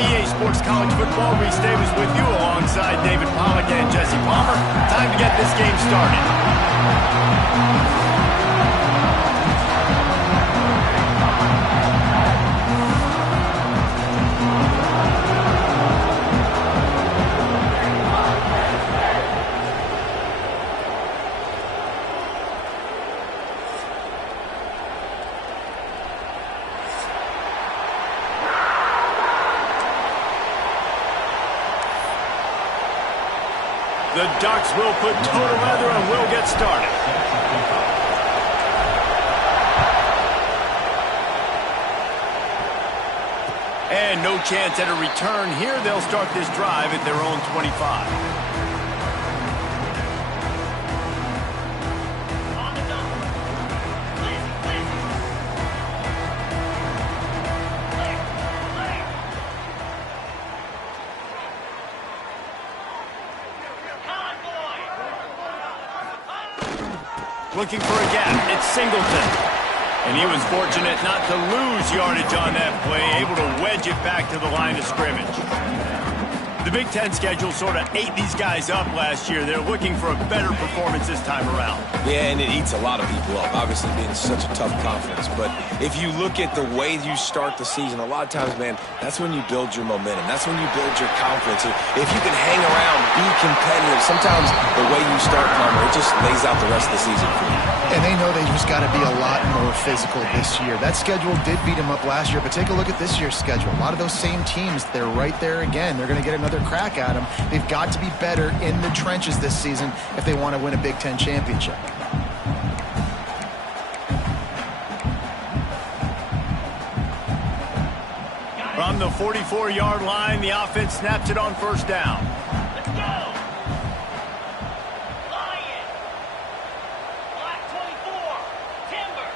EA Sports College Football. Reese Davis with you alongside David Pollack and Jesse Palmer. Time to get this game started. The Ducks will put total leather and will get started. And no chance at a return here. They'll start this drive at their own 25. Looking for a gap. It's Singleton. And he was fortunate not to lose yardage on that play, able to wedge it back to the line of scrimmage. The Big Ten schedule sort of ate these guys up last year. They're looking for a better performance this time around. Yeah, and it eats a lot of people up, obviously being such a tough conference. But if you look at the way you start the season, a lot of times, man, that's when you build your momentum. That's when you build your confidence. If you can hang around, be competitive, sometimes the way you start, Palmer, it just lays out the rest of the season for you. And they know they just got to be a lot more physical this year. That schedule did beat them up last year, but take a look at this year's schedule. A lot of those same teams, they're right there again. They're going to get another crack at them. They've got to be better in the trenches this season if they want to win a Big Ten championship. From the 44-yard line, the offense snaps it on first down. Let's go! Lion! Black 24! Timber!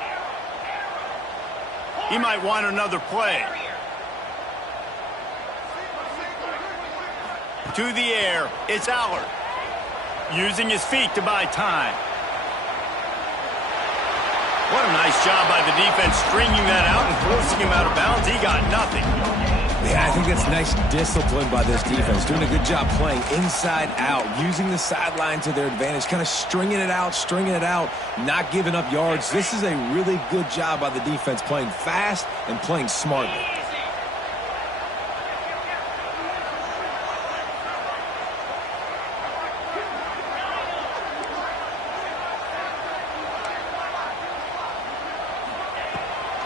Arrow! He might want another play. To the air, it's Allard. Using his feet to buy time. What a nice job by the defense stringing that out and forcing him out of bounds. He got nothing. Yeah, I think that's nice discipline by this defense. Doing a good job playing inside out, using the sideline to their advantage, kind of stringing it out, not giving up yards. This is a really good job by the defense, playing fast and playing smartly.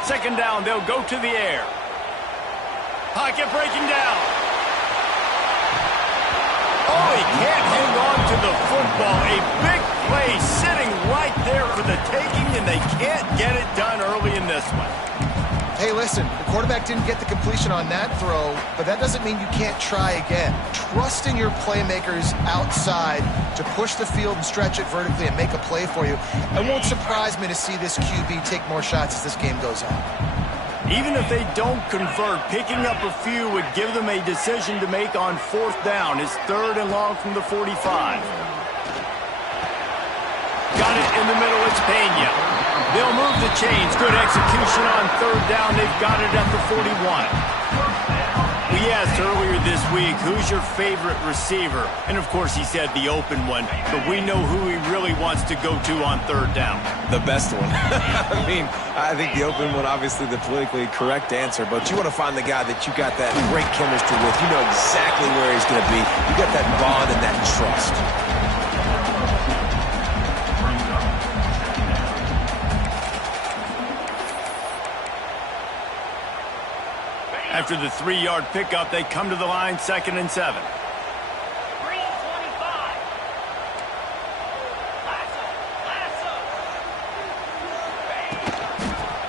Second down, they'll go to the air. Pocket breaking down. Oh, he can't hang on to the football. A big play sitting right there for the taking, and they can't get it done early in this one. Hey, listen, the quarterback didn't get the completion on that throw, but that doesn't mean you can't try again. Trust in your playmakers outside to push the field and stretch it vertically and make a play for you. It won't surprise me to see this QB take more shots as this game goes on. Even if they don't convert, picking up a few would give them a decision to make on fourth down. It's third and long from the 45. Got it in the middle, it's Pena. They'll move the chains. Good execution on third down. They've got it at the 41. We asked earlier this week, who's your favorite receiver? And, of course, he said the open one. But we know who he really wants to go to on third down. The best one. I think the open one, obviously the politically correct answer. But you want to find the guy that you got that great chemistry with. You know exactly where he's going to be. You got that bond and that trust. After the 3-yard pickup, they come to the line, 2nd and 7.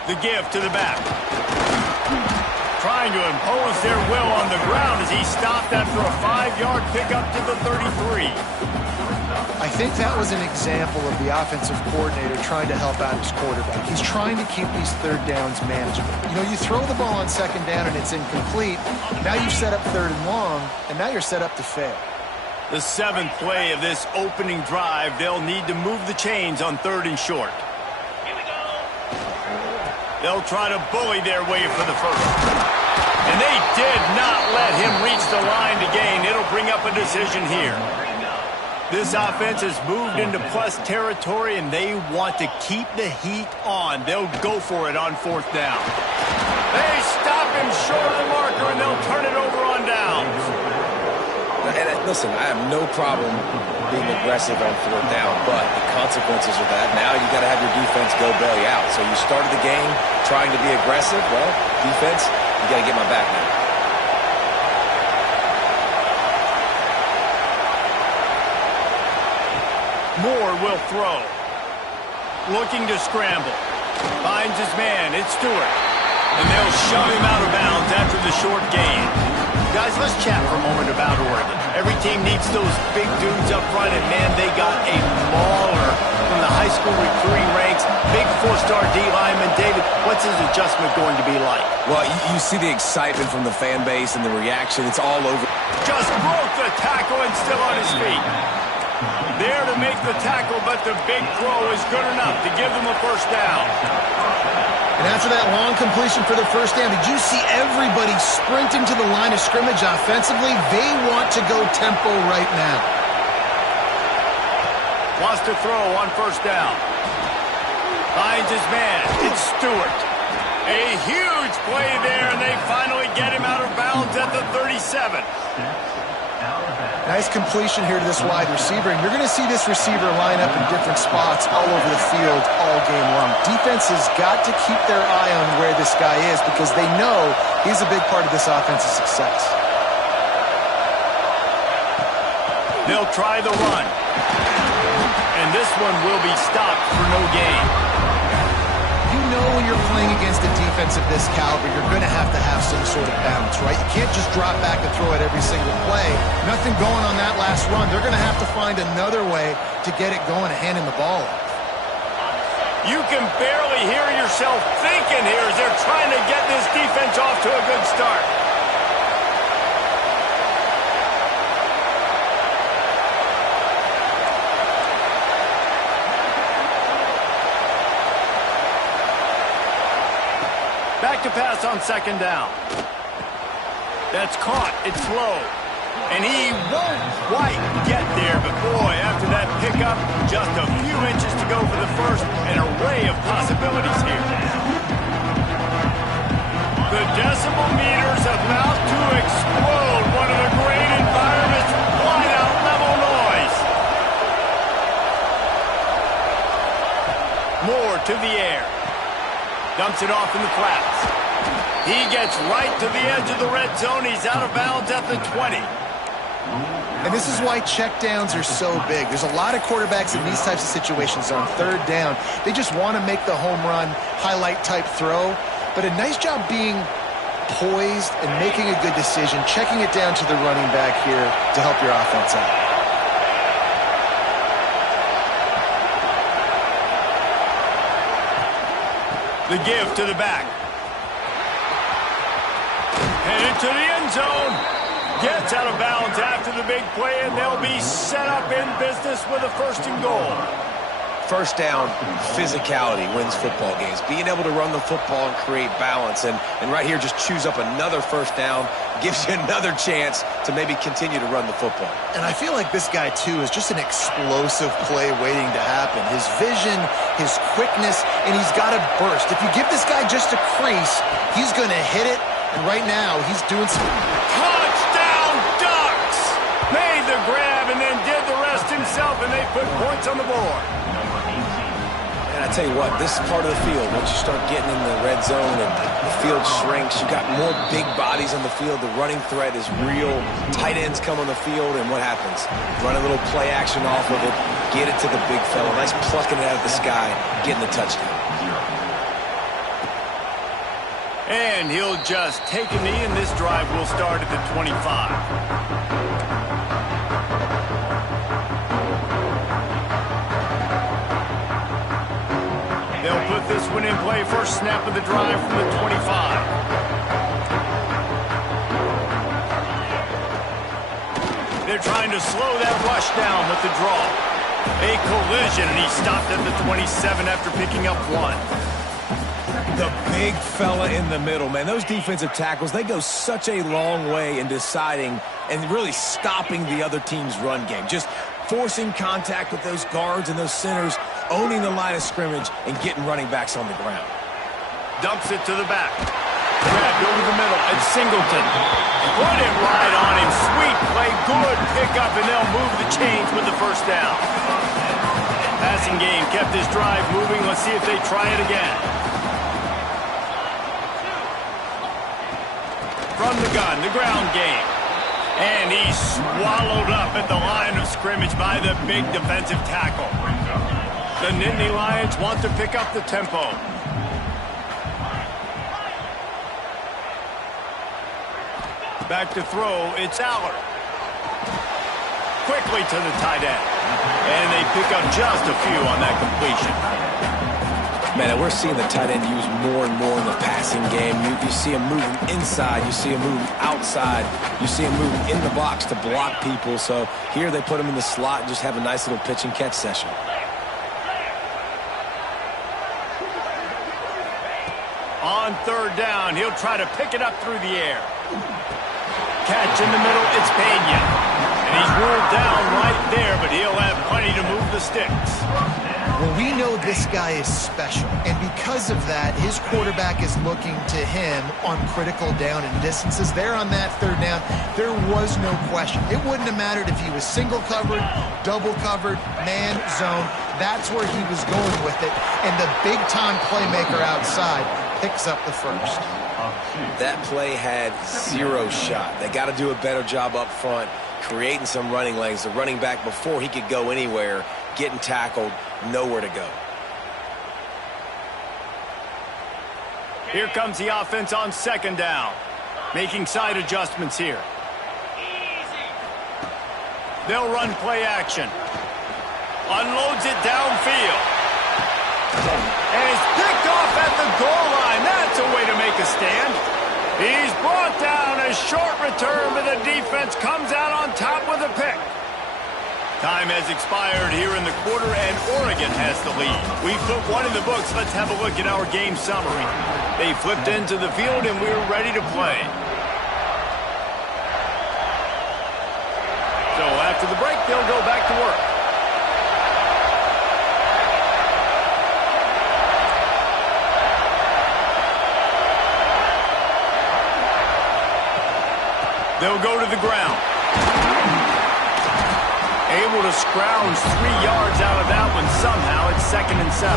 The give to the back. Trying to impose their will on the ground as he stopped after a 5-yard pickup to the 33. I think that was an example of the offensive coordinator trying to help out his quarterback. He's trying to keep these third downs manageable. You know, you throw the ball on second down and it's incomplete. Now you've set up third and long, and now you're set up to fail. The 7th play of this opening drive, they'll need to move the chains on third and short. Here we go. They'll try to bully their way for the first. And they did not let him reach the line to gain. It'll bring up a decision here. This offense has moved into plus territory, and they want to keep the heat on. They'll go for it on 4th down. They stop him short of the marker, and they'll turn it over on downs. And listen, I have no problem being aggressive on 4th down, but the consequences of that, now you got to have your defense go bail you out. So you started the game trying to be aggressive. Well, defense, you got to get my back now. Moore will throw. Looking to scramble. Finds his man. It's Stewart. And they'll shove him out of bounds after the short gain. Guys, let's chat for a moment about Oregon. Every team needs those big dudes up front, and man, they got a mauler from the high school recruiting ranks. Big 4-star D lineman. David, what's his adjustment going to be like? Well, you see the excitement from the fan base and the reaction. It's all over. Just broke the tackle and still on his feet. There to make the tackle, but the big throw is good enough to give them a 1st down. And after that long completion for the 1st down, did you see everybody sprinting to the line of scrimmage offensively? They want to go tempo right now. Wants to throw on 1st down. Finds his man. It's Stewart. A huge play there, and they finally get him out of bounds at the 37. Nice completion here to this wide receiver, and you're going to see this receiver line up in different spots all over the field all game long. Defense has got to keep their eye on where this guy is because they know he's a big part of this offense's success. They'll try the run. And this one will be stopped for no gain. You know when you're playing against a defense of this caliber, you're going to have some sort of balance, right? You can't just drop back and throw it every single play. Nothing going on that last run. They're going to have to find another way to get it going and hand him the ball off. You can barely hear yourself thinking here as they're trying to get this defense off to a good start. Back to pass on 2nd down. That's caught. It's low. And he won't quite get there, but boy, after that pickup, just a few inches to go for the 1st. An array of possibilities here. The decibel meter's about to explode. One of the great environments, wide out level noise. Moore to the air. Dumps it off in the flats. He gets right to the edge of the red zone. He's out of bounds at the 20. And this is why checkdowns are so big. There's a lot of quarterbacks in these types of situations on 3rd down. They just want to make the home run, highlight type throw. But a nice job being poised and making a good decision, checking it down to the running back here to help your offense out. The give to the back. Headed to the end zone. Gets out of bounds after the big play, and they'll be set up in business with a 1st and goal. 1st down, physicality wins football games. Being able to run the football and create balance. And right here, just choose up another 1st down. Gives you another chance to maybe continue to run the football. And I feel like this guy, too, is just an explosive play waiting to happen. His vision, his quickness, and he's got to burst. If you give this guy just a crease, he's going to hit it. And right now, he's doing some... Touchdown Ducks! Made the grab and then did the rest himself, and they put points on the board. And I tell you what, this part of the field, once you start getting in the red zone and the field shrinks, you got more big bodies on the field. The running threat is real. Tight ends come on the field, and what happens? Run a little play action off of it, get it to the big fella. Nice plucking it out of the sky, getting the touchdown. And he'll just take a knee, and this drive will start at the 25. They'll put this one in play. First snap of the drive from the 25. They're trying to slow that rush down with the draw. A collision, and he stopped at the 27 after picking up 1. The big fella in the middle, man. Those defensive tackles, they go such a long way in deciding and really stopping the other team's run game. Just forcing contact with those guards and those centers, owning the line of scrimmage, and getting running backs on the ground. Dumps it to the back. Grabbed over the middle. It's Singleton. Put it right on him. Sweet play. Good pickup, and they'll move the chains with the first down. Passing game kept this drive moving. Let's see if they try it again. From the gun, the ground game. And he's swallowed up at the line of scrimmage by the big defensive tackle. The Nittany Lions want to pick up the tempo. Back to throw, it's Aller. Quickly to the tight end. And they pick up just a few on that completion. Man, we're seeing the tight end used more and more in the passing game. You see him moving inside. You see him moving outside. You see him moving in the box to block people. So here they put him in the slot and just have a nice little pitch and catch session. On third down, he'll try to pick it up through the air. Catch in the middle, it's Pena. And he's ruled down right there, but he'll have plenty to move the sticks. Well, we know this guy is special, and because of that, his quarterback is looking to him on critical down and distances. There on that third down, there was no question. It wouldn't have mattered if he was single covered, double covered, man, zone. That's where he was going with it, and the big-time playmaker outside picks up the first. That play had zero shot. They got to do a better job up front, creating some running lanes. The running back, before he could go anywhere, getting tackled, nowhere to go. Here comes the offense on second down. Making side adjustments here. They'll run play action. Unloads it downfield. And it's picked off at the goal line. That's a way to make a stand. He's brought down. A short return, but the defense comes out on top with a pick. Time has expired here in the quarter, and Oregon has the lead. We've put one in the books. Let's have a look at our game summary. They flipped into the field, and we're ready to play. So after the break, they'll go back to work. They'll go to the ground. Able to scrounge 3 yards out of that one somehow. It's 2nd and 7.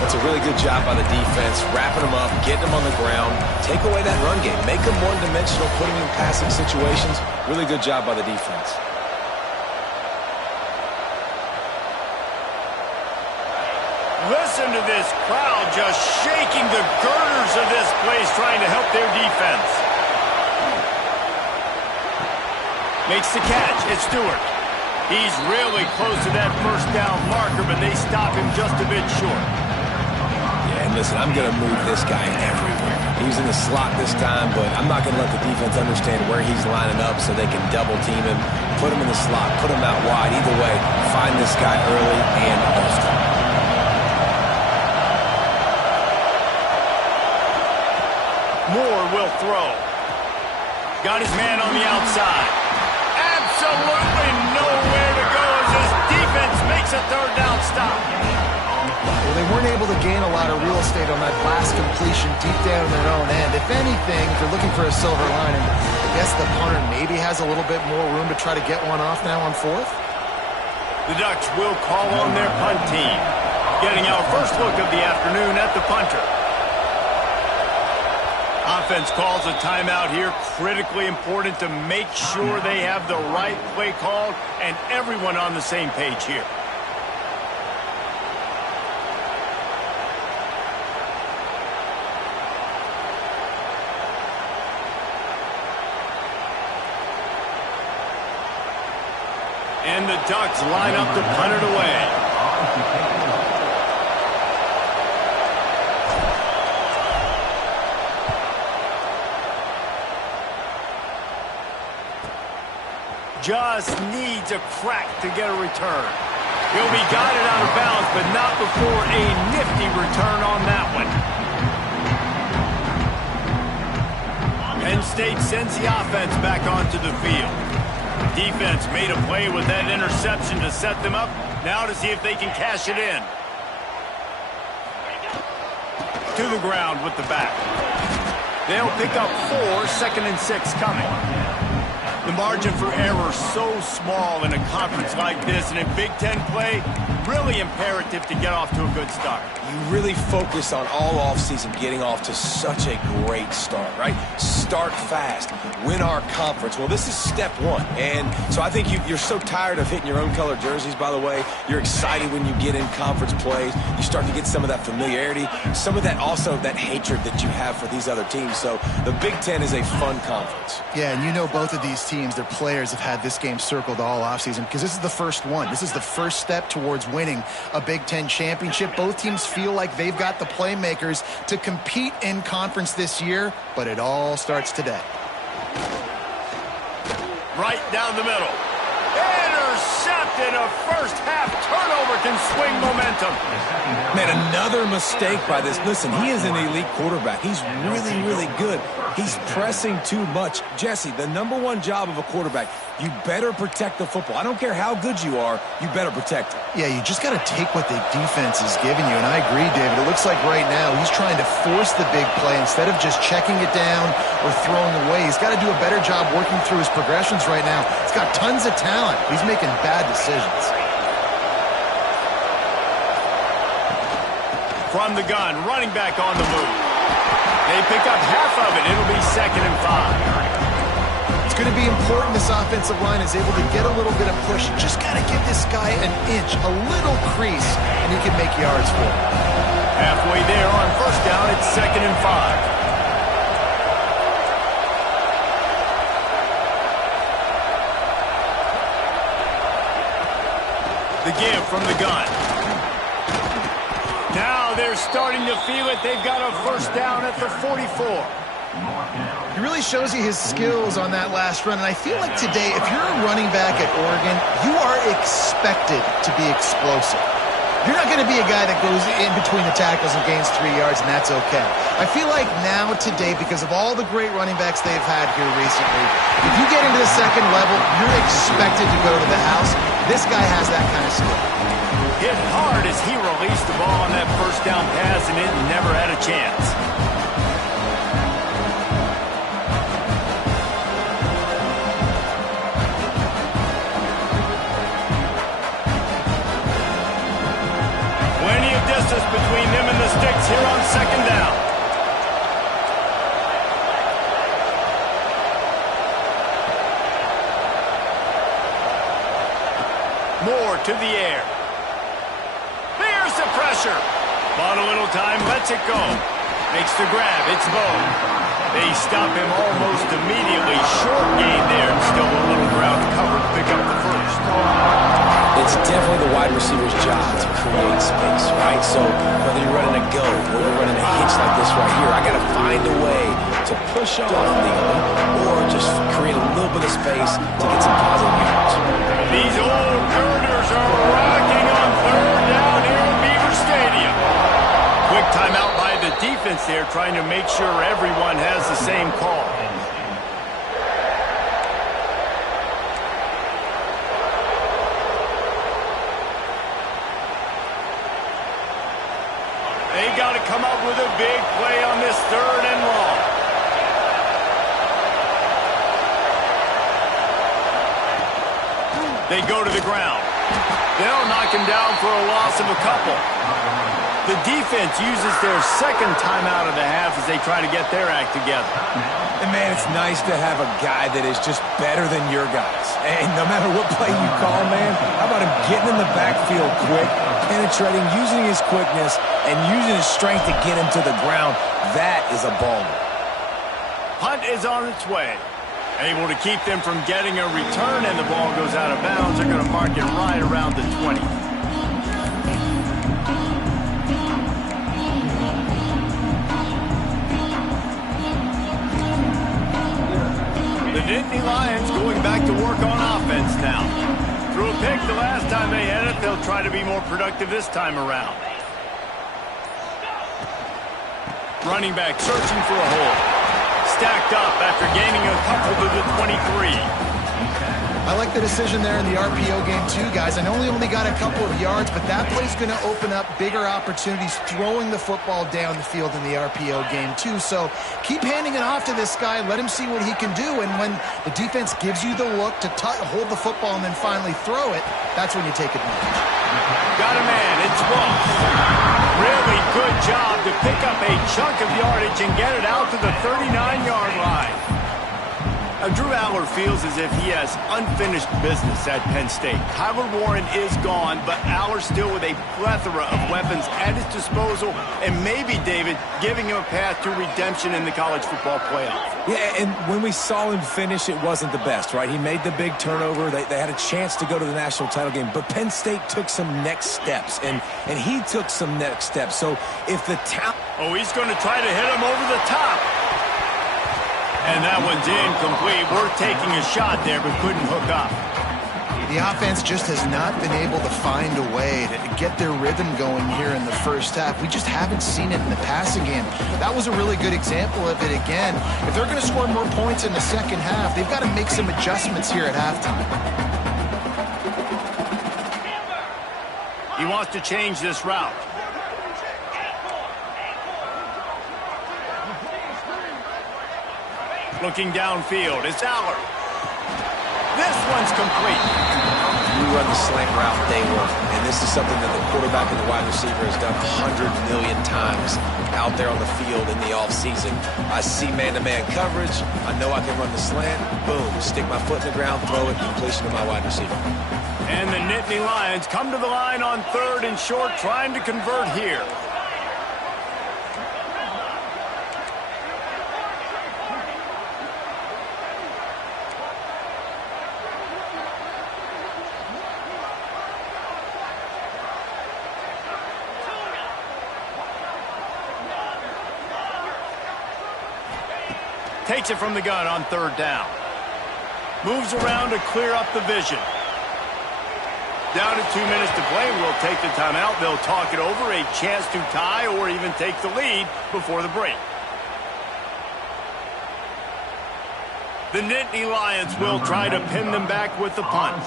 That's a really good job by the defense, wrapping them up, getting them on the ground, take away that run game, make them one-dimensional, put them in passing situations. Really good job by the defense. Listen to this crowd just shaking the girders of this place, trying to help their defense. Makes the catch. It's Stewart. He's really close to that first down marker, but they stop him just a bit short. Yeah, and listen, I'm going to move this guy everywhere. He's in the slot this time, but I'm not going to let the defense understand where he's lining up so they can double team him, put him in the slot, put him out wide. Either way, find this guy early and often. Moore will throw. Got his man on the outside. Absolutely nowhere to go as this defense makes a third down stop. Well, they weren't able to gain a lot of real estate on that last completion deep down in their own end. If anything, if you're looking for a silver lining, I guess the punter maybe has a little bit more room to try to get one off now on 4th. The Ducks will call on their punt team. Getting our first look of the afternoon at the punter. Offense calls a timeout here. Critically important to make sure they have the right play called and everyone on the same page here. And the Ducks line up to punt it away. Just needs a crack to get a return. He'll be guided out of bounds, but not before a nifty return on that one. State sends the offense back onto the field. The defense made a play with that interception to set them up. Now to see if they can cash it in. To the ground with the back. They'll pick up 4, 2nd and 6 coming. The margin for error so small in a conference like this, and in Big Ten play, really imperative to get off to a good start. You really focus on all offseason getting off to such a great start, right? Start fast, win our conference. Well, this is step 1. And so I think you're so tired of hitting your own color jerseys, by the way. You're excited when you get in conference plays. You start to get some of that familiarity, some of that also that hatred that you have for these other teams. So the Big Ten is a fun conference. Yeah, and you know both of these teams, their players have had this game circled all offseason because this is the first one. This is the first step towards winning a Big Ten championship. Both teams feel like they've got the playmakers to compete in conference this year, but it all starts today. Right down the middle. Intercepted. A first half turnover can swing momentum. Man, another mistake by this. Listen, he is an elite quarterback. He's really, really good. He's pressing too much. Jesse, the #1 job of a quarterback, you better protect the football. I don't care how good you are, you better protect it. Yeah, you just got to take what the defense is giving you, and I agree, David. It looks like right now he's trying to force the big play instead of just checking it down or throwing away. He's got to do a better job working through his progressions right now. He's got tons of talent. He's making bad decisions. From the gun, running back on the move. They pick up half of it. It'll be 2nd and 5. It's going to be important this offensive line is able to get a little bit of push. You just got to give this guy an inch, a little crease, and he can make yards for it. Halfway there on 1st down, it's 2nd and 5. The give from the gun. Now they're starting to feel it. They've got a 1st down at the 44. He really shows you his skills on that last run, and I feel like today, if you're a running back at Oregon, you are expected to be explosive. You're not going to be a guy that goes in between the tackles and gains 3 yards, and that's okay. I feel like now today, because of all the great running backs they've had here recently, if you get into the 2nd level, you're expected to go to the house. This guy has that kind of skill. Hit hard as he released the ball on that 1st down pass, and it never had a chance. Plenty of distance between them and the sticks here on 2nd down. Moore to the air. There's the pressure. Bought a little time, lets it go. Makes the grab, it's Bo. They stop him almost immediately. Short gain there, and still a little ground cover to pick up the 1st. It's definitely the wide receiver's job to create space, right? So whether you're running a go or you're running a hitch like this right here, I got to find a way to push off the other or just create a little bit of space to get some positive yards. These old girders are rocking on 3rd down here at Beaver Stadium. Quick timeout by the defense there, trying to make sure everyone has the same call. They got to come up with a big play on this 3rd and long. They go to the ground. They'll knock him down for a loss of a couple. The defense uses their 2nd timeout of the half as they try to get their act together. And, man, it's nice to have a guy that is just better than your guys. And no matter what play you call, man, how about him getting in the backfield quick, penetrating, using his quickness, and using his strength to get him to the ground? That is a baller. Punt is on its way. Able to keep them from getting a return, and the ball goes out of bounds. They're going to mark it right around the 20. The Nittany Lions going back to work on offense now. Threw a pick the last time they had it. They'll try to be more productive this time around. Running back searching for a hole. stacked up after gaining a couple to the 23. I like the decision there in the RPO game too, guys. I know he only got a couple of yards, but that play's going to open up bigger opportunities throwing the football down the field in the RPO game too. So keep handing it off to this guy. Let him see what he can do. And when the defense gives you the look to hold the football and then finally throw it, that's when you take advantage. Got a man. It's Ross. Really good job to pick up a chunk of yardage and get it out to the 39-yard line. Drew Aller feels as if he has unfinished business at Penn State. Kyler Warren is gone, but Aller still with a plethora of weapons at his disposal, and maybe, David, giving him a path to redemption in the college football playoff. Yeah, and when we saw him finish, it wasn't the best, right? He made the big turnover. They had a chance to go to the national title game, but Penn State took some next steps, and he took some next steps. So if the talent... Oh, he's going to try to hit him over the top. And that one's incomplete. We're taking a shot there, but couldn't hook up. The offense just has not been able to find a way to get their rhythm going here in the first half. We just haven't seen it in the passing game. That was a really good example of it again. If they're going to score more points in the second half, they've got to make some adjustments here at halftime. He wants to change this route. Looking downfield, it's Aller. This one's complete. You run the slant route, they work. And this is something that the quarterback and the wide receiver has done 100 million times out there on the field in the offseason. I see man-to-man coverage. I know I can run the slant. Boom, stick my foot in the ground, throw it, completion to my wide receiver. And the Nittany Lions come to the line on 3rd and short, trying to convert here. Takes it from the gun on 3rd down. Moves around to clear up the vision. Down to 2 minutes to play. We'll take the timeout. They'll talk it over. A chance to tie or even take the lead before the break. The Nittany Lions will try to pin them back with the punt.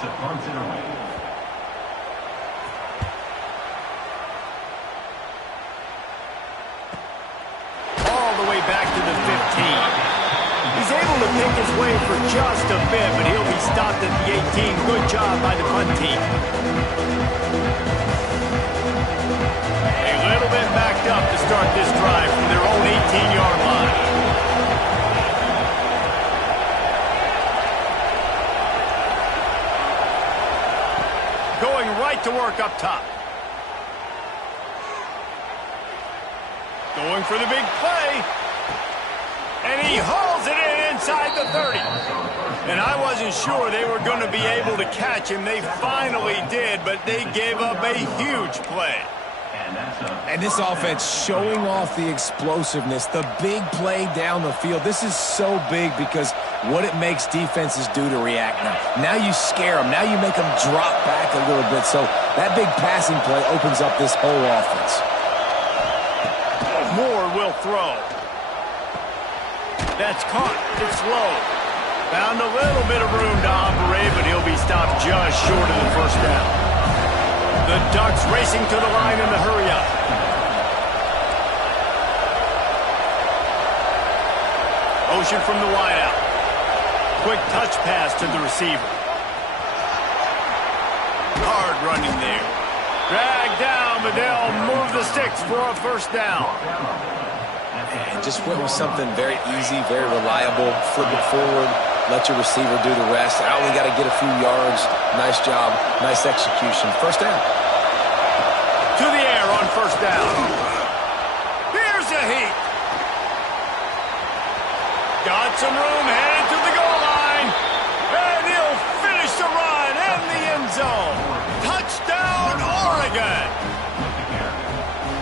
All the way back to the 15. He's able to pick his way for just a bit, but he'll be stopped at the 18. Good job by the punt team. A little bit backed up to start this drive from their own 18-yard line. Going right to work up top. Going for the big play. And he hauls it in inside the 30. And I wasn't sure they were going to be able to catch him. They finally did, but they gave up a huge play. And this offense showing off the explosiveness, the big play down the field. This is so big because what it makes defenses do to react now. Now you scare them. Now you make them drop back a little bit. So that big passing play opens up this whole offense. Moore will throw. That's caught. It's low. Found a little bit of room to operate, but he'll be stopped just short of the first down. The Ducks racing to the line in the hurry-up. Motion from the wideout. Quick touch pass to the receiver. Hard running there. Dragged down, but they'll move the sticks for a first down. And just went with something very easy, very reliable. Flip it forward, let your receiver do the rest. I only got to get a few yards. Nice job, nice execution. First down. To the air on first down. Here's a heat. Got some room, headed to the goal line. And he'll finish the run in the end zone. Touchdown, Oregon.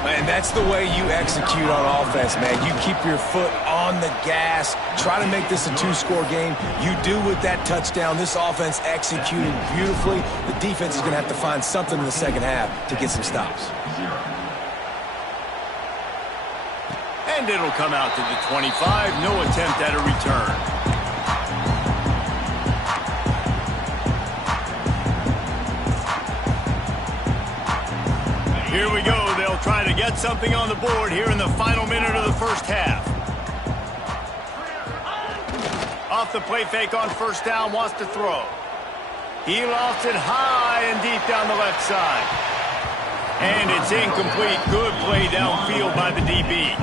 And that's the way you execute on offense, man. You keep your foot on the gas. Try to make this a two-score game. You do with that touchdown. This offense executed beautifully. The defense is going to have to find something in the second half to get some stops. And And it'll come out to the 25. No attempt at a return. Here we go. They'll try to get something on the board here in the final minute of the first half. Off the play fake on first down, wants to throw. He lofts it high and deep down the left side. And it's incomplete. Good play downfield by the DB.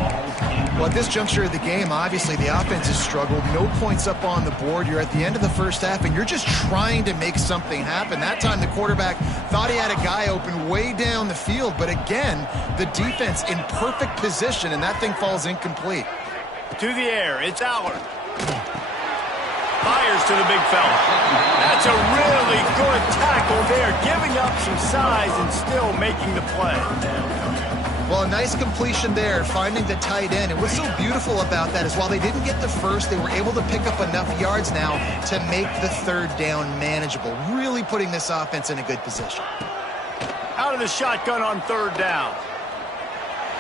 Well, at this juncture of the game, obviously the offense has struggled. No points up on the board. You're at the end of the first half, and you're just trying to make something happen. That time the quarterback thought he had a guy open way down the field, but again, the defense in perfect position, and that thing falls incomplete. To the air, it's Allard. Fires to the big fella. That's a really good tackle there, giving up some size and still making the play. Well, a nice completion there, finding the tight end. And what's so beautiful about that is while they didn't get the first, they were able to pick up enough yards now to make the third down manageable, really putting this offense in a good position. Out of the shotgun on third down.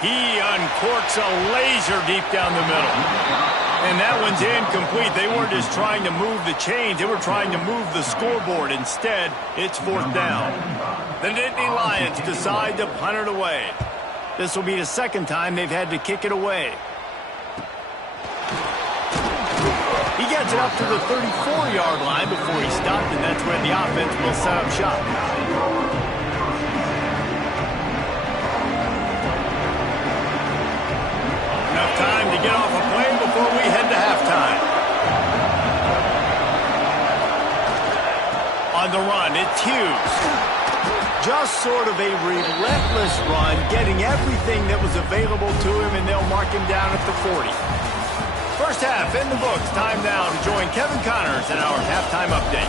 He uncorks a laser deep down the middle. And that one's incomplete. They weren't just trying to move the chains. They were trying to move the scoreboard. Instead, it's fourth down. The Nittany Lions decide to punt it away. This will be the second time they've had to kick it away. He gets it up to the 34-yard line before he stopped, and that's where the offense will set up shop. Enough time to get off a plane before we head to halftime. On the run, it's Hughes. Just sort of a relentless run, getting everything that was available to him, and they'll mark him down at the 40. First half in the books. Time now to join Kevin Connors in our halftime update.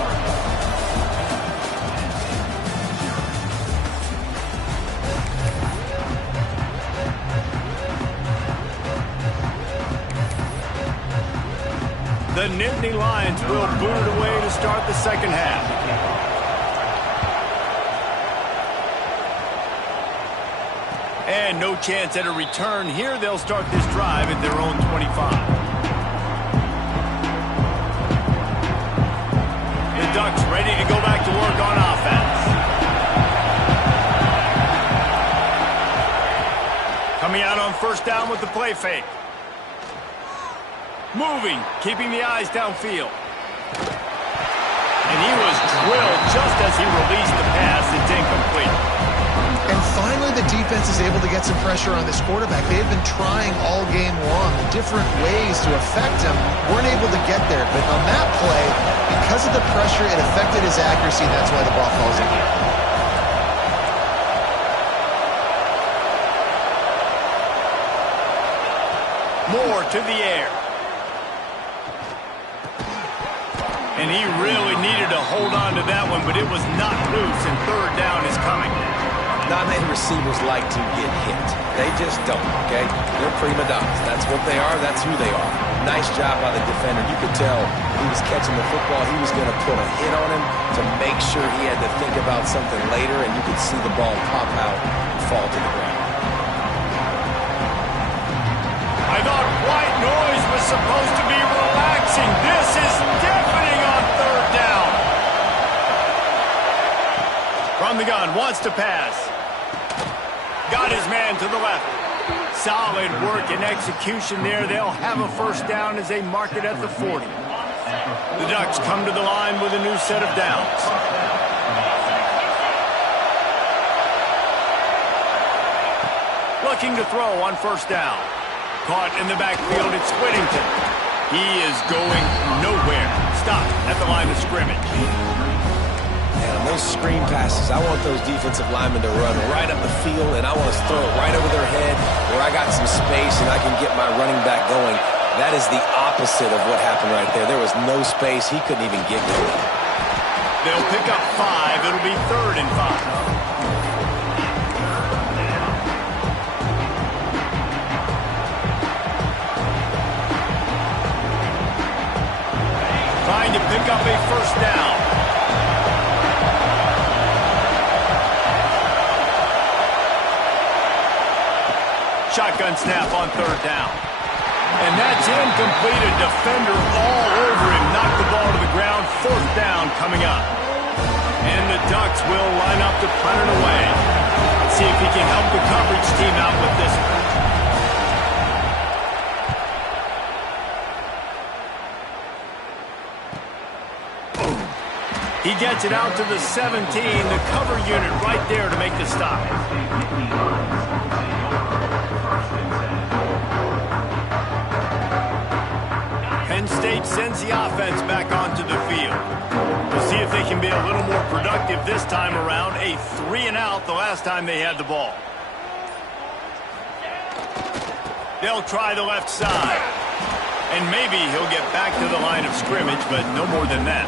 The Nittany Lions will boot it away to start the second half. And no chance at a return here. They'll start this drive at their own 25. The Ducks ready to go back to work on offense. Coming out on first down with the play fake. Moving, keeping the eyes downfield. And he was drilled just as he released the pass. It's incomplete. And finally, the defense is able to get some pressure on this quarterback. They've been trying all game long, different ways to affect him. Weren't able to get there. But on that play, because of the pressure, it affected his accuracy, and that's why the ball falls in. Moore to the air. And he really needed to hold on to that one, but it was not loose, and third down is coming. Not many receivers like to get hit. They just don't, okay? They're prima donnas. That's what they are. That's who they are. Nice job by the defender. You could tell he was catching the football. He was going to put a hit on him to make sure he had to think about something later, and you could see the ball pop out and fall to the ground. I thought white noise was supposed to be relaxing. This is deafening on third down. From the gun, wants to pass. Got his man to the left. Solid work and execution there. They'll have a first down as they mark it at the 40. The Ducks come to the line with a new set of downs. Looking to throw on first down. Caught in the backfield, it's Whittington. He is going nowhere. Stop at the line of scrimmage. And those screen passes, I want those defensive linemen to run right up the field, and I want to throw it right over their head where I got some space and I can get my running back going. That is the opposite of what happened right there. There was no space. He couldn't even get going. They'll pick up 5. It'll be 3rd and 5. Trying to pick up a first down. Shotgun snap on third down. And that's incomplete. A defender all over him. Knocked the ball to the ground. Fourth down coming up. And the Ducks will line up to punt it away. Let's see if he can help the coverage team out with this one. He gets it out to the 17. The cover unit right there to make the stop. Penn State sends the offense back onto the field. We'll see if they can be a little more productive this time around. A 3-and-out the last time they had the ball. They'll try the left side. And maybe he'll get back to the line of scrimmage, but no more than that.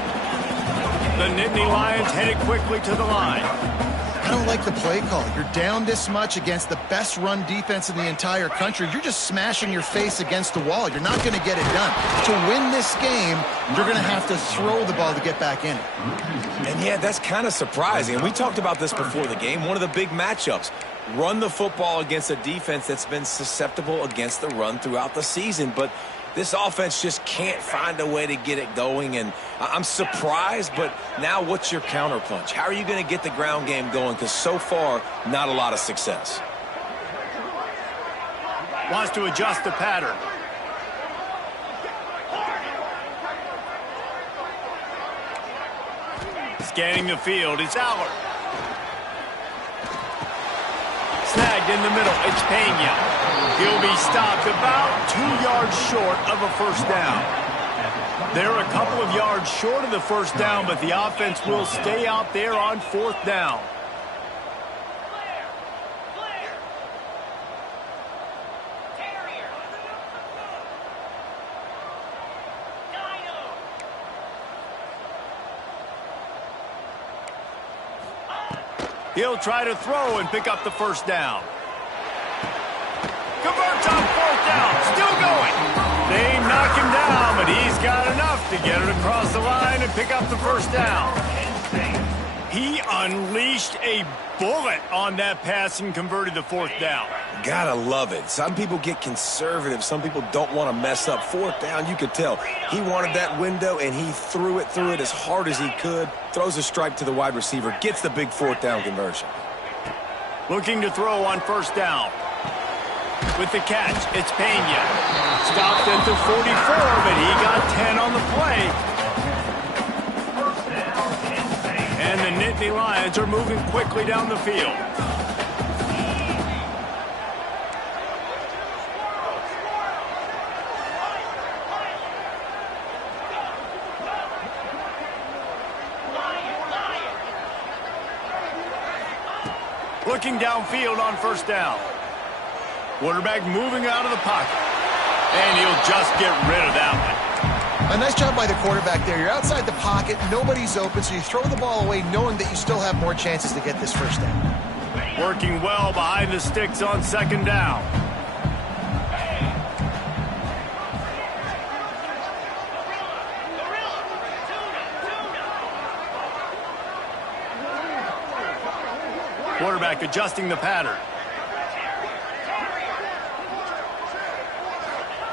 The Nittany Lions headed quickly to the line. I don't like the play call. You're down this much against the best run defense in the entire country. You're just smashing your face against the wall. You're not going to get it done. To win this game, you're going to have to throw the ball to get back in it. And yeah, that's kind of surprising. And we talked about this before the game. One of the big matchups. Run the football against a defense that's been susceptible against the run throughout the season. But this offense just can't find a way to get it going, and I'm surprised, but now what's your counterpunch? How are you going to get the ground game going? Because so far, not a lot of success. Wants to adjust the pattern. Scanning the field, it's Aller. Snagged in the middle, it's Pena. He'll be stopped about 2 yards short of a first down. They're a couple of yards short of the first down, but the offense will stay out there on fourth down. He'll try to throw and pick up the first down. Converts on fourth down. Still going. They knock him down, but he's got enough to get it across the line and pick up the first down. He unleashed a bullet on that pass and converted the fourth down. Gotta love it. Some people get conservative. Some people don't want to mess up. Fourth down, you could tell. He wanted that window, and he threw it as hard as he could. Throws a strike to the wide receiver. Gets the big fourth down conversion. Looking to throw on first down. With the catch, it's Pena. Stopped at the 44, but he got 10 on the play. And the Nittany Lions are moving quickly down the field. Looking downfield on first down. Quarterback moving out of the pocket. And he'll just get rid of that one. A nice job by the quarterback there. You're outside the pocket, nobody's open, so you throw the ball away knowing that you still have more chances to get this first down. Working well behind the sticks on second down. Quarterback adjusting the pattern.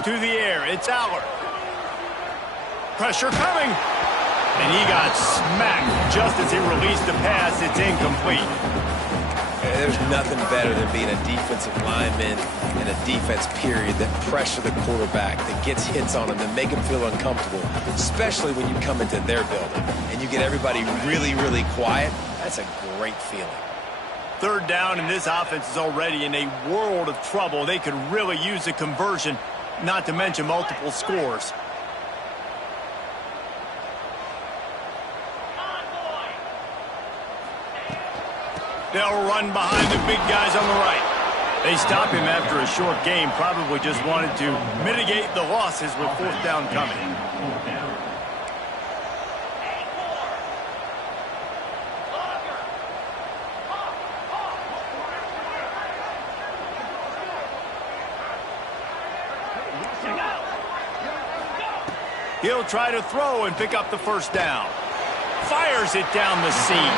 To the air, it's Aller. Pressure coming. And he got smacked just as he released the pass. It's incomplete. There's nothing better than being a defensive lineman in a defense period that pressure the quarterback, that gets hits on him, that make him feel uncomfortable, especially when you come into their building and you get everybody really, really quiet. That's a great feeling. Third down, and this offense is already in a world of trouble. They could really use a conversion, not to mention multiple scores. They'll run behind the big guys on the right. They stop him after a short game. Probably just wanted to mitigate the losses with fourth down coming. He'll try to throw and pick up the first down. Fires it down the seam.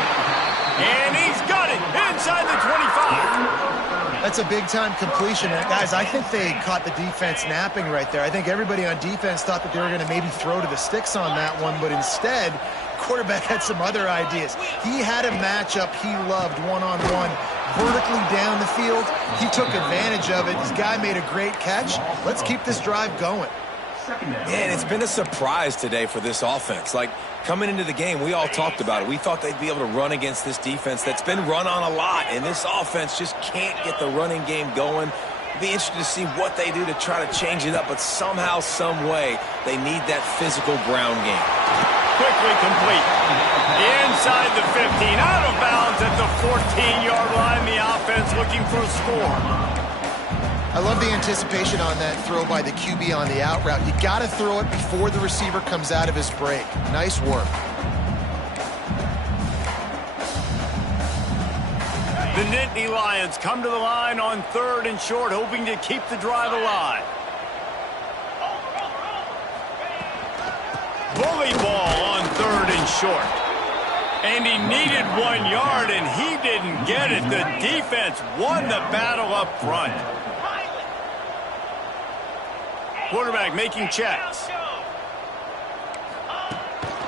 And he's got it inside the 25. That's a big-time completion. And guys, I think they caught the defense napping right there. I think everybody on defense thought that they were going to maybe throw to the sticks on that one, but instead, quarterback had some other ideas. He had a matchup he loved one-on-one, vertically down the field. He took advantage of it. This guy made a great catch. Let's keep this drive going. Man, it's been a surprise today for this offense. Like, coming into the game, we all talked about it. We thought they'd be able to run against this defense that's been run on a lot, and this offense just can't get the running game going. Be interested to see what they do to try to change it up, but somehow, some way, they need that physical ground game. Quickly complete. Inside the 15, out of bounds at the 14-yard line. The offense looking for a score. I love the anticipation on that throw by the QB on the out route. You got to throw it before the receiver comes out of his break. Nice work. The Nittany Lions come to the line on 3rd and short, hoping to keep the drive alive. Bully ball on 3rd and short. And he needed 1 yard, and he didn't get it. The defense won the battle up front. Quarterback making checks.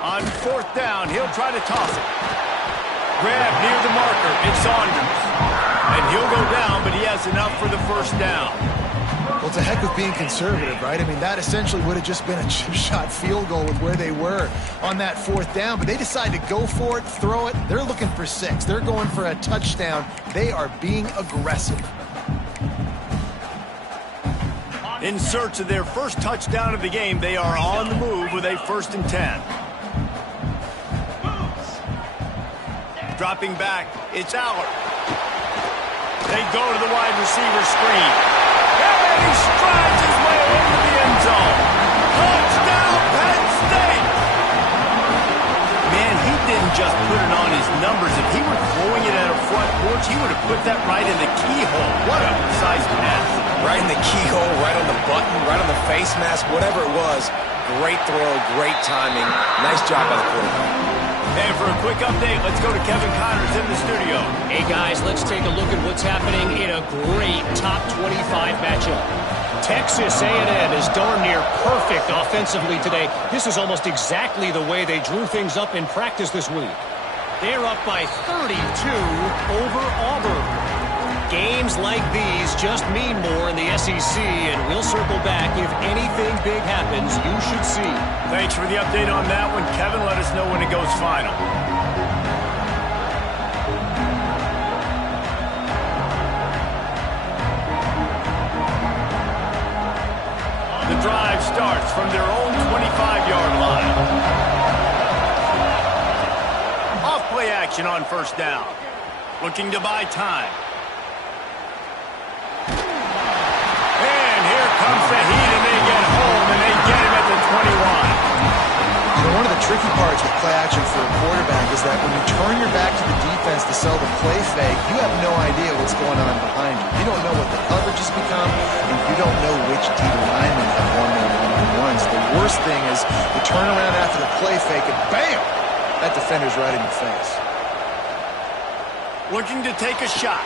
On 4th down, he'll try to toss it. Grab near the marker. It's Saunders. And he'll go down, but he has enough for the 1st down. Well, it's a heck of being conservative, right? I mean, that essentially would have just been a chip shot field goal with where they were on that 4th down. But they decided to go for it, throw it. They're looking for 6. They're going for a touchdown. They are being aggressive. In search of their first touchdown of the game, they are on the move with a 1st and 10. Dropping back, it's Aller. They go to the wide receiver screen. And he strides his way into the end zone. Touchdown, Penn State! Man, he didn't just put it on his numbers. If he were throwing it at a front porch, he would have put that right in the keyhole. What a precise pass. Right in the keyhole, right on the button, right on the face mask, whatever it was. Great throw, great timing. Nice job by the quarterback. And for a quick update, let's go to Kevin Connors in the studio. Hey guys, let's take a look at what's happening in a great top 25 matchup. Texas A&M is darn near perfect offensively today. This is almost exactly the way they drew things up in practice this week. They're up by 32 over Auburn. Games like these just mean more in the SEC, and we'll circle back. If anything big happens, you should see. Thanks for the update on that one, Kevin. Let us know when it goes final. The drive starts from their own 25-yard line. Off play action on 1st down. Looking to buy time. Comes the heat, and they get home, and they get him at the 21. You know, one of the tricky parts with play action for a quarterback is that when you turn your back to the defense to sell the play fake, you have no idea what's going on behind you. You don't know what the coverage has become, and you don't know which D linemen have won their one-on-ones. The worst thing is you turn around after the play fake, and bam! That defender's right in your face. Looking to take a shot.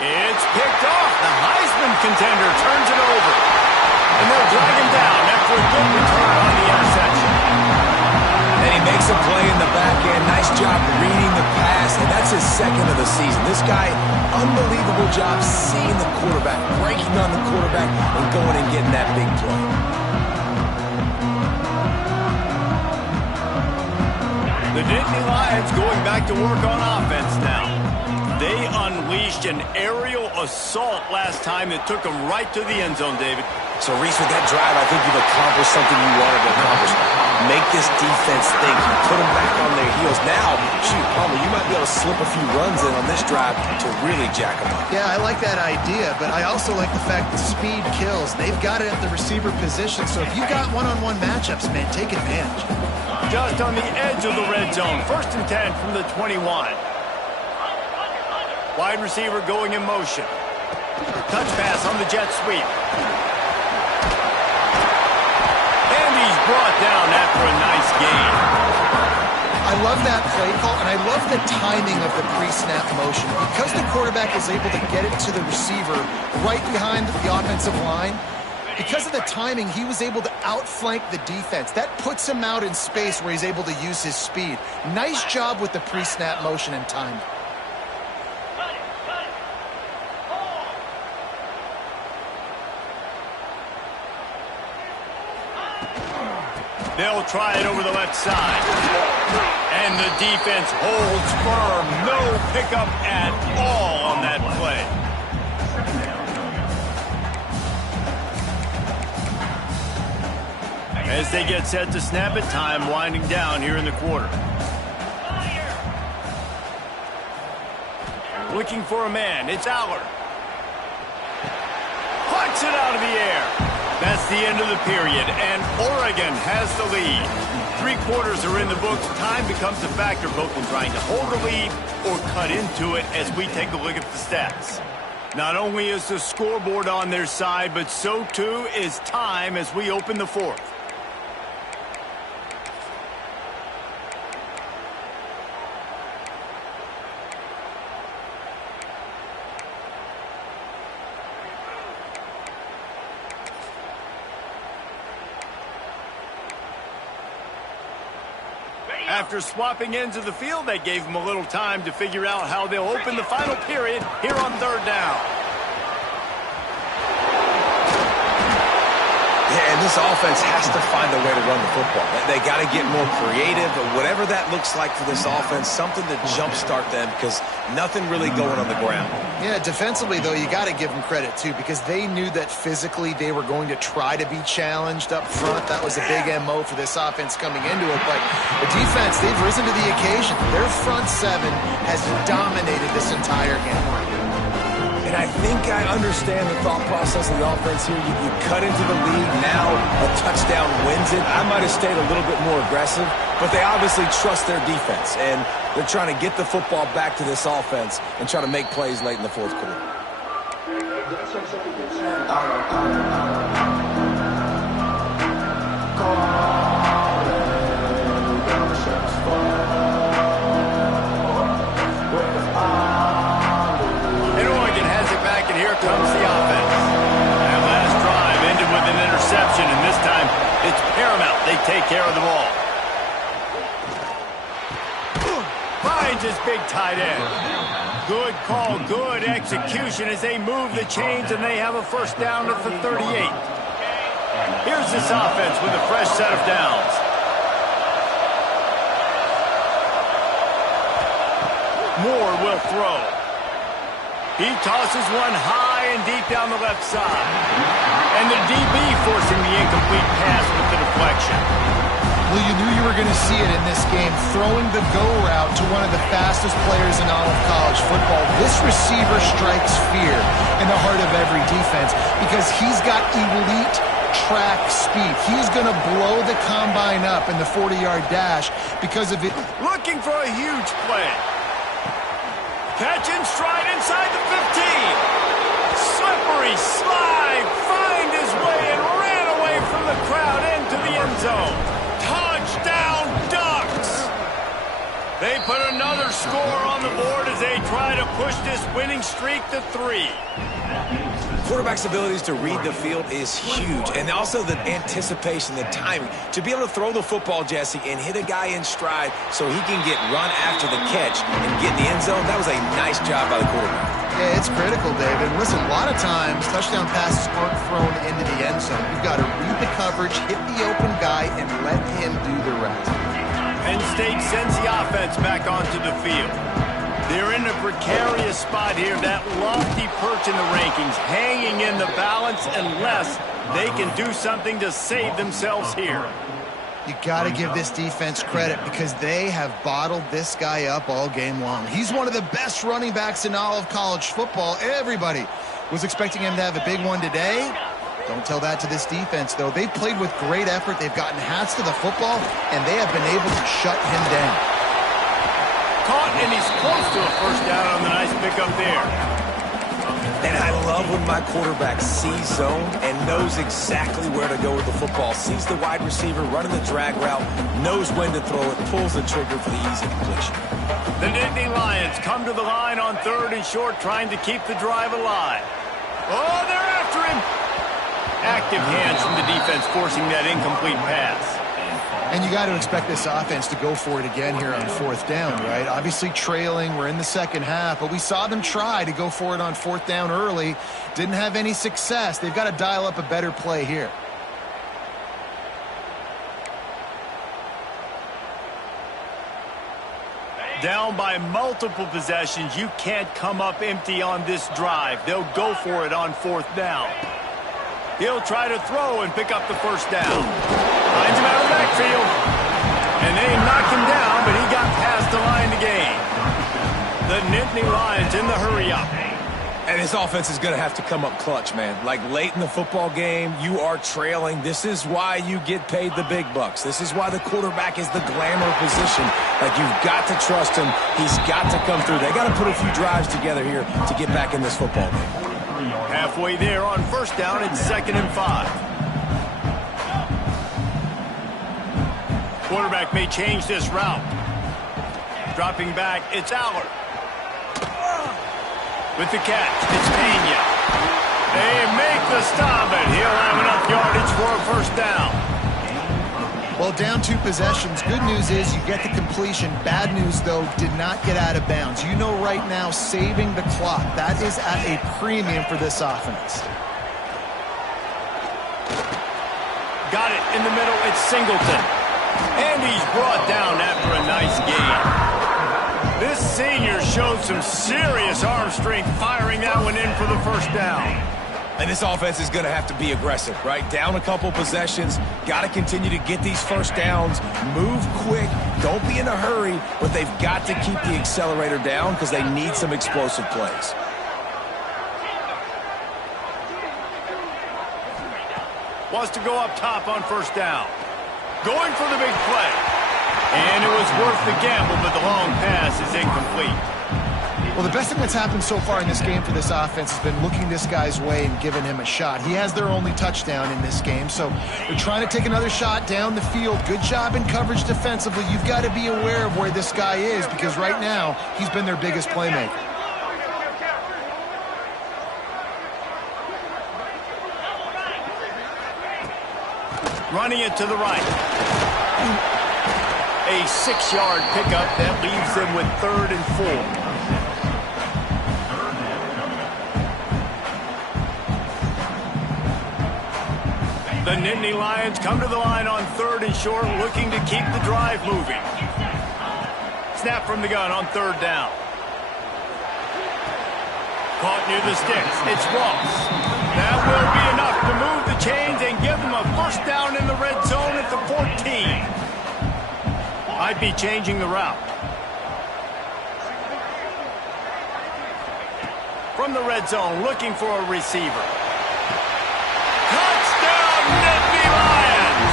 It's picked off. The Heisman contender turns it over. And they'll drag him down after a good return on the interception. And he makes a play in the back end. Nice job reading the pass, and that's his 2nd of the season. This guy, unbelievable job seeing the quarterback, breaking on the quarterback, and going and getting that big play. The Nittany Lions going back to work on offense now. They unleashed an aerial assault last time that took them right to the end zone, David. So, Reese, with that drive, I think you've accomplished something you wanted to accomplish. Make this defense think. You put them back on their heels. Now, shoot, Palmer, you might be able to slip a few runs in on this drive to really jack them up. Yeah, I like that idea, but I also like the fact that speed kills. They've got it at the receiver position, so if you've got one-on-one matchups, man, take advantage. Just on the edge of the red zone. 1st and 10 from the 21. Wide receiver going in motion. Touch pass on the jet sweep. And he's brought down after a nice gain. I I love that play call, and I love the timing of the pre-snap motion. Because the quarterback was able to get it to the receiver right behind the offensive line, because of the timing, he was able to outflank the defense. That puts him out in space where he's able to use his speed. Nice job with the pre-snap motion and timing. They'll try it over the left side. And the defense holds firm. No pickup at all on that play. As they get set to snap it, time winding down here in the quarter. Looking for a man. It's Aller. Puts it out of the air. That's the end of the period, and Oregon has the lead. 3 quarters are in the books. Time becomes a factor both in trying to hold the lead or cut into it as we take a look at the stats. Not only is the scoreboard on their side, but so too is time as we open the 4th. After swapping ends of the field, they gave them a little time to figure out how they'll open the final period here on 3rd down. Yeah, and this offense has to find a way to run the football. They got to get more creative, but whatever that looks like for this offense, something to jumpstart them because nothing really going on the ground. Yeah, defensively, though, you got to give them credit, too, because they knew that physically they were going to try to be challenged up front. That was a big MO for this offense coming into it. But the defense, they've risen to the occasion. Their front 7 has dominated this entire game. And I think I understand the thought process of the offense here. You cut into the lead, now a touchdown wins it. I might have stayed a little bit more aggressive, but they obviously trust their defense, and they're trying to get the football back to this offense and try to make plays late in the 4th quarter. Here comes the offense. That last drive ended with an interception, and this time it's paramount they take care of the ball. Finds his big tight end. Good call, good execution as they move the chains, and they have a 1st down at the 38. Here's this offense with a fresh set of downs. Moore will throw. He tosses one high and deep down the left side. And the DB forcing the incomplete pass with the deflection. Well, you knew you were going to see it in this game, throwing the go route to one of the fastest players in all of college football. This receiver strikes fear in the heart of every defense because he's got elite track speed. He's going to blow the combine up in the 40-yard dash because of it. Looking for a huge play. Catch in stride inside the 15. Slippery slide. Find his way and ran away from the crowd into the end zone. Touchdown Ducks. They put another score on the board as they try to push this winning streak to 3. Quarterback's abilities to read the field is huge, and also the anticipation, the timing. To be able to throw the football, Jesse, and hit a guy in stride so he can get run after the catch and get in the end zone, that was a nice job by the quarterback. Yeah, it's critical, David. Listen, a lot of times touchdown passes aren't thrown into the end zone. You've got to read the coverage, hit the open guy, and let him do the rest. Penn State sends the offense back onto the field. They're in a precarious spot here, that lofty perch in the rankings, hanging in the balance unless they can do something to save themselves here. You got to give this defense credit because they have bottled this guy up all game long. He's one of the best running backs in all of college football. Everybody was expecting him to have a big one today. Don't tell that to this defense, though. They've played with great effort. They've gotten hats to the football, and they have been able to shut him down. Caught, and he's close to a 1st down on the nice pickup there. And I love when my quarterback sees zone and knows exactly where to go with the football. Sees the wide receiver running the drag route, knows when to throw it, pulls the trigger for the easy completion. The Nittany Lions come to the line on 3rd and short, trying to keep the drive alive. Oh, they're after him. Active hands from the defense forcing that incomplete pass. And you got to expect this offense to go for it again here on 4th down, right? Obviously trailing, we're in the second half, but we saw them try to go for it on 4th down early. Didn't have any success. They've got to dial up a better play here. Down by multiple possessions, you can't come up empty on this drive. They'll go for it on 4th down. He'll try to throw and pick up the first down. Finds him out of the backfield. And they knocked him down, but he got past the line to gain. The Nittany Lions in the hurry-up. And this offense is going to have to come up clutch, man. Like late in the football game, you are trailing. This is why you get paid the big bucks. This is why the quarterback is the glamour position. Like, you've got to trust him. He's got to come through. They got to put a few drives together here to get back in this football game. Halfway there on 1st down, it's 2nd and 5. Quarterback may change this route. Dropping back, it's Allard. With the catch, it's Pena. They make the stop, and he'll have enough yardage for a 1st down. Well, down 2 possessions. Good news is you get the completion. Bad news, though, did not get out of bounds. You know right now, saving the clock. That is at a premium for this offense. Got it in the middle. It's Singleton. And he's brought down after a nice gain. This senior showed some serious arm strength firing that one in for the 1st down. And this offense is going to have to be aggressive, right? Down a couple possessions, got to continue to get these 1st downs, move quick, don't be in a hurry, but they've got to keep the accelerator down because they need some explosive plays. Wants to go up top on 1st down. Going for the big play. And it was worth the gamble, but the long pass is incomplete. Well, the best thing that's happened so far in this game for this offense has been looking this guy's way and giving him a shot. He has their only touchdown in this game, so they're trying to take another shot down the field. Good job in coverage defensively. You've got to be aware of where this guy is because right now he's been their biggest playmaker. Running it to the right. A 6-yard pickup that leaves them with 3rd and 4. The Nittany Lions come to the line on 3rd and short, looking to keep the drive moving. Snap from the gun on 3rd down. Caught near the sticks. It's Ross. That will be enough to move the chains and give them a 1st down in the red zone at the 14. Might be changing the route. From the red zone, looking for a receiver. Touchdown, Nittany Lions!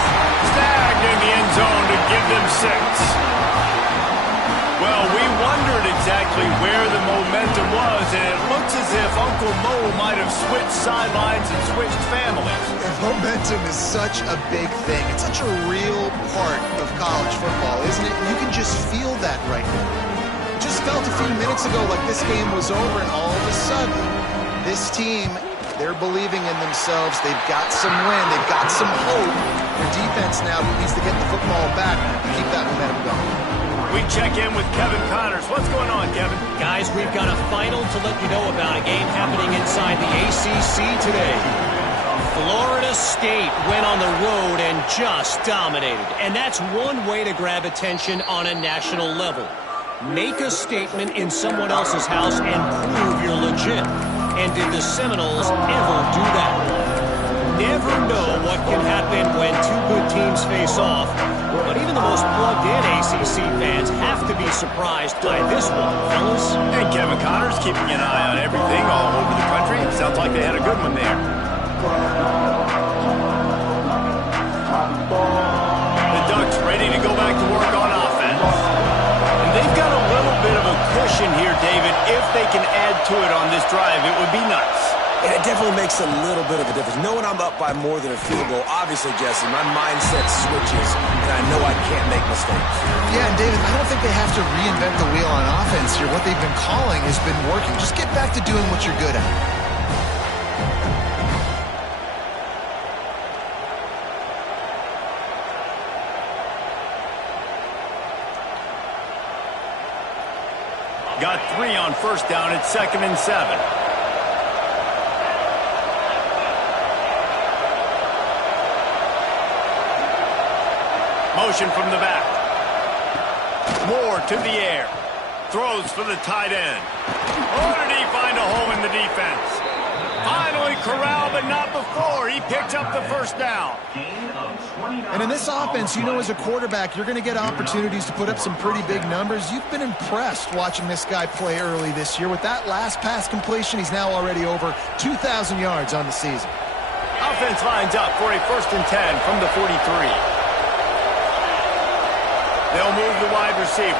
Snagged in the end zone to give them 6. Well, we wondered exactly where the momentum was, and it looks as if Uncle Mo might have switched sidelines and switched families. Momentum is such a big thing. It's such a real part of college football, isn't it? You can just feel that right now. It just felt a few minutes ago like this game was over, and all of a sudden, this team, they're believing in themselves. They've got some wind. They've got some hope. Their defense now needs to get the football back and keep that momentum going. We check in with Kevin Connors. What's going on, Kevin? Guys, we've got a final to let you know about, a game happening inside the ACC today. Florida State went on the road and just dominated. And that's one way to grab attention on a national level. Make a statement in someone else's house and prove you're legit. And did the Seminoles ever do that? Never know what can happen when 2 good teams face off. But even the most plugged-in ACC fans have to be surprised by this one, fellas. And Kevin Connors keeping an eye on everything all over the country. Sounds like they had a good one there. The Ducks ready to go back to work on offense. And they've got a little bit of a cushion here, David. If they can add to it on this drive, it would be nice. And it definitely makes a little bit of a difference. Knowing I'm up by more than a field goal, obviously, Jesse, my mindset switches, and I know I can't make mistakes. Yeah, and David, I don't think they have to reinvent the wheel on offense here. What they've been calling has been working. Just get back to doing what you're good at. Got 3 on first down. It's 2nd and 7. Motion from the back. Moore to the air. Throws for the tight end. Oh, did he find a hole in the defense? Finally corralled, but not before. He picked up the first down. And in this offense, you know, as a quarterback, you're going to get opportunities to put up some pretty big numbers. You've been impressed watching this guy play early this year. With that last pass completion, he's now already over 2,000 yards on the season. Offense lines up for a 1st and 10 from the 43. They'll move the wide receiver.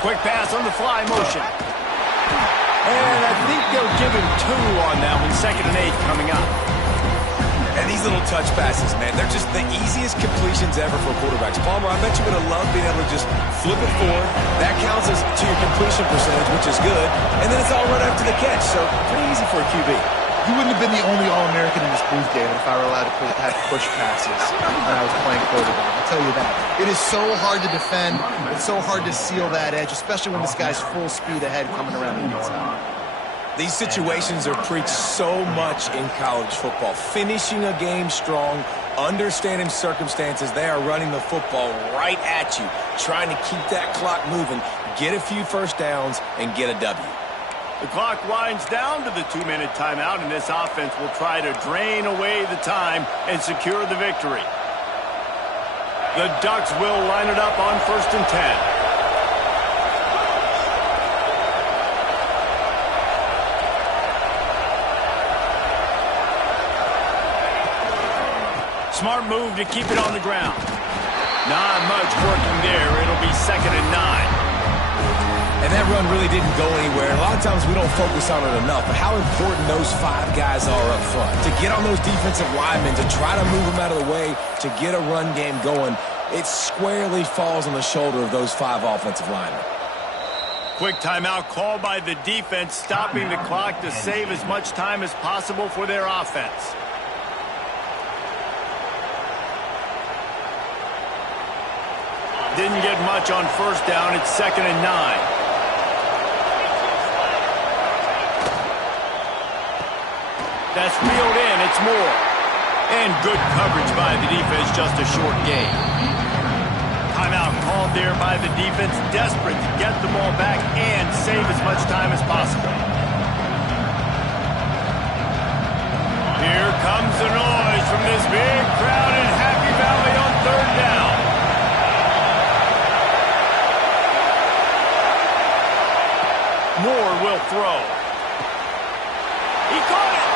Quick pass on the fly motion. And I think they'll give him 2 on that one. 2nd and 8 coming up. And these little touch passes, man, they're just the easiest completions ever for quarterbacks. Palmer, I bet you would have loved being able to just flip it forward. That counts as to your completion percentage, which is good. And then it's all right after the catch, so pretty easy for a QB. You wouldn't have been the only All-American in this booth, David, if I were allowed to have push passes when I was playing quarterback. I'll tell you that. It is so hard to defend. It's so hard to seal that edge, especially when this guy's full speed ahead coming around the inside. These situations are preached so much in college football. Finishing a game strong, understanding circumstances. They are running the football right at you, trying to keep that clock moving, get a few first downs, and get a W. The clock winds down to the 2-minute timeout, and this offense will try to drain away the time and secure the victory. The Ducks will line it up on 1st and 10. Smart move to keep it on the ground. Not much working there. It'll be 2nd and 9. And that run really didn't go anywhere. And a lot of times we don't focus on it enough, but how important those 5 guys are up front. To get on those defensive linemen, to try to move them out of the way, to get a run game going, it squarely falls on the shoulder of those 5 offensive linemen. Quick timeout called by the defense, stopping the clock to save as much time as possible for their offense. Didn't get much on first down. It's 2nd and 9. That's reeled in. It's Moore. And good coverage by the defense, just a short gain. Timeout called there by the defense, desperate to get the ball back and save as much time as possible. Here comes the noise from this big crowd in Happy Valley on 3rd down. Moore will throw. He caught it.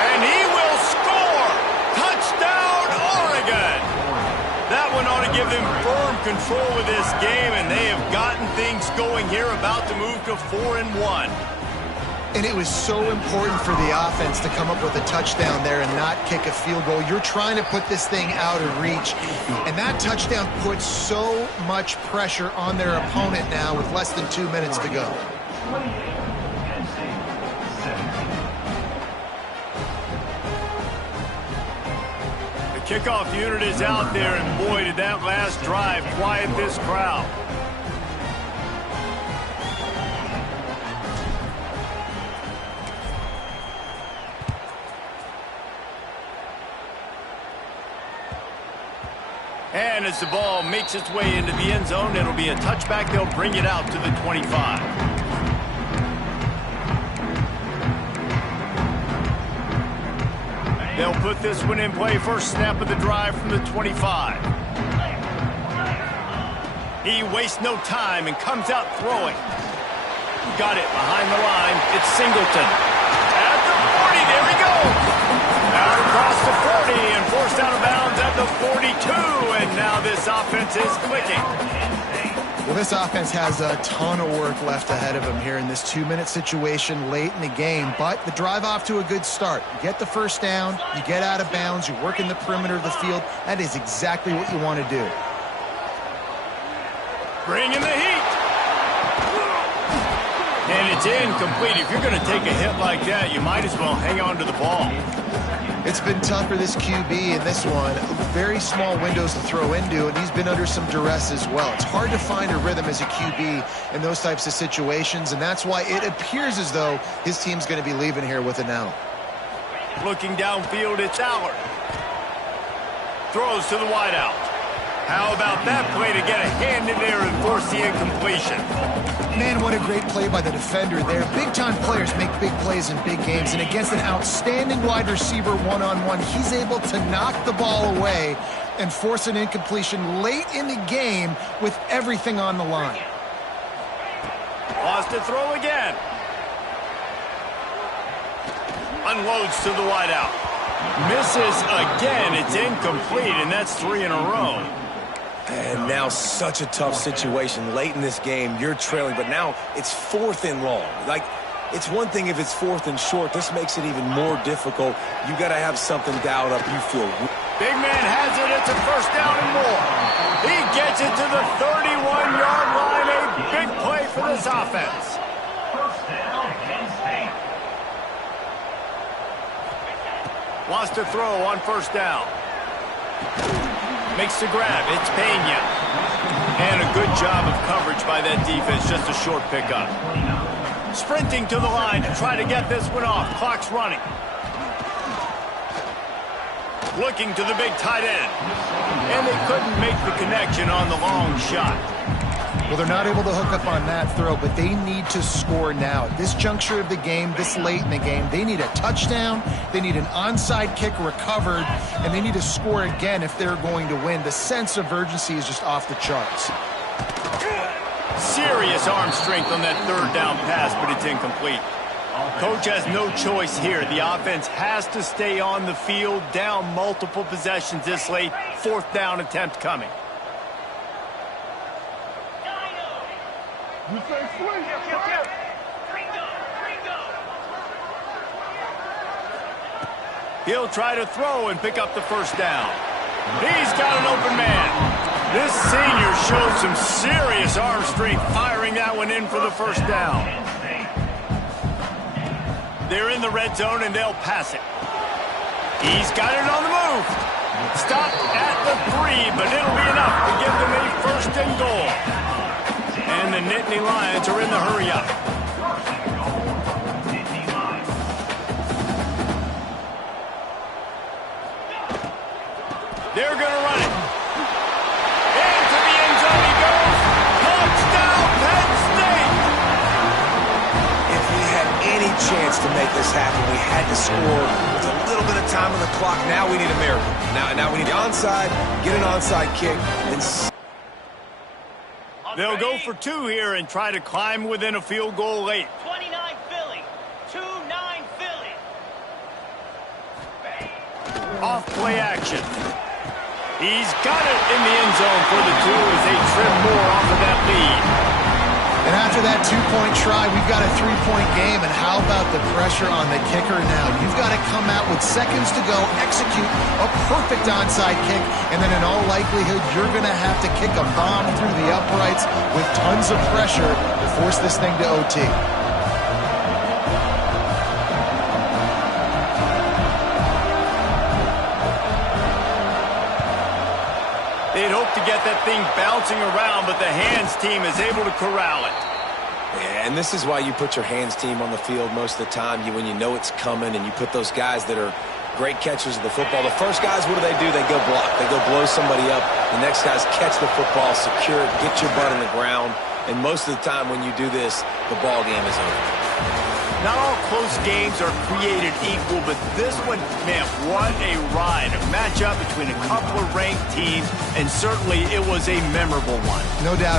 And he will score! Touchdown, Oregon! That one ought to give them firm control of this game, and they have gotten things going here, about to move to 4-1. And it was so important for the offense to come up with a touchdown there and not kick a field goal. You're trying to put this thing out of reach, and that touchdown puts so much pressure on their opponent now with less than 2 minutes to go. Kickoff unit is out there, and boy, did that last drive quiet this crowd. And as the ball makes its way into the end zone, it'll be a touchback. They'll bring it out to the 25. They'll put this one in play. First snap of the drive from the 25. He wastes no time and comes out throwing. Got it behind the line. It's Singleton. At the 40, there he goes. Out across the 40 and forced out of bounds at the 42. And now this offense is clicking. Well, this offense has a ton of work left ahead of them here in this 2-minute situation late in the game, but the drive off to a good start. You get the first down, you get out of bounds, you work in the perimeter of the field. That is exactly what you want to do. Bring in the heat. And it's incomplete. If you're going to take a hit like that, you might as well hang on to the ball. It's been tough for this QB in this one. Very small windows to throw into, and he's been under some duress as well. It's hard to find a rhythm as a QB in those types of situations, and that's why it appears as though his team's going to be leaving here with it now. Looking downfield, it's Allard. Throws to the wideout. How about that play to get a hand in there and force the incompletion? Man, what a great play by the defender there. Big-time players make big plays in big games, and against an outstanding wide receiver one-on-one, he's able to knock the ball away and force an incompletion late in the game with everything on the line. Lost to throw again. Unloads to the wideout. Misses again. It's incomplete, and that's 3 in a row. And now such a tough situation. Late in this game, you're trailing, but now it's 4th and long. Like, it's one thing if it's 4th and short. This makes it even more difficult. You got to have something dialed up. You feel. Big man has it. It's a first down and more. He gets it to the 31-yard line. A big play for this offense. First down, Penn State. Wants to throw on first down. Makes the grab. It's Pena. And a good job of coverage by that defense. Just a short pickup. Sprinting to the line to try to get this one off. Clock's running. Looking to the big tight end. And they couldn't make the connection on the long shot. Well, they're not able to hook up on that throw, but they need to score now. At this juncture of the game, this late in the game, they need a touchdown, they need an onside kick recovered, and they need to score again if they're going to win. The sense of urgency is just off the charts. Serious arm strength on that third down pass, but it's incomplete. Coach has no choice here. The offense has to stay on the field, down multiple possessions this late. 4th down attempt coming. He'll try to throw and pick up the first down. He's got an open man. This senior showed some serious arm strength firing that one in for the first down. They're in the red zone and they'll pass it. He's got it on the move. Stopped at the 3, but it'll be enough to give them a first and goal. And the Nittany Lions are in the hurry-up. They're going to run it. Into the end zone he goes. Touchdown, Penn State! If we had any chance to make this happen, we had to score with a little bit of time on the clock. Now we need a miracle. Now we need the onside, get an onside kick, and they'll go for 2 here and try to climb within a field goal late. 29 Philly. 2-9 Philly. Off play action. He's got it in the end zone for the 2 as they trim more off of that lead. And after that 2-point try, we've got a 3-point game. And how about the pressure on the kicker now? You've got to come out with seconds to go, execute a perfect onside kick, and then in all likelihood, you're going to have to kick a bomb through the uprights with tons of pressure to force this thing to OT. They'd hope to get that thing bouncing around, but the hands team is able to corral it. Yeah, and this is why you put your hands team on the field most of the time. When you know it's coming, and you put those guys that are great catchers of the football. The first guys, what do? They go block. They go blow somebody up. The next guys catch the football, secure it, get your butt on the ground. And most of the time when you do this, the ball game is over. Not all close games are created equal, but this one, man, what a ride. A matchup between a couple of ranked teams, and certainly it was a memorable one. No doubt.